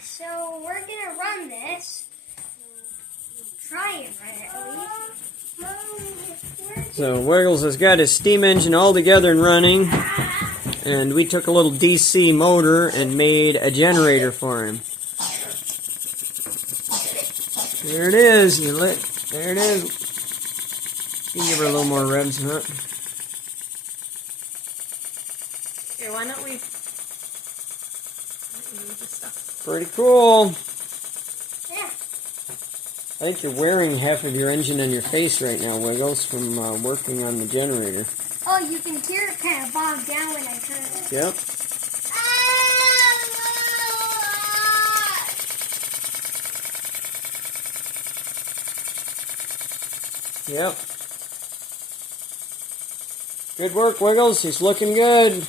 So we're gonna run this. Try and run it at least. So Wiggles has got his steam engine all together and running. And we took a little DC motor and made a generator for him. There it is. There it is. You can give her a little more revs, huh? Here, why don't we move this stuff? Pretty cool. Yeah. I think you're wearing half of your engine on your face right now, Wiggles, from working on the generator. Oh, you can hear it kind of bog down when I turn it. Yep. Yep. Good work, Wiggles. He's looking good.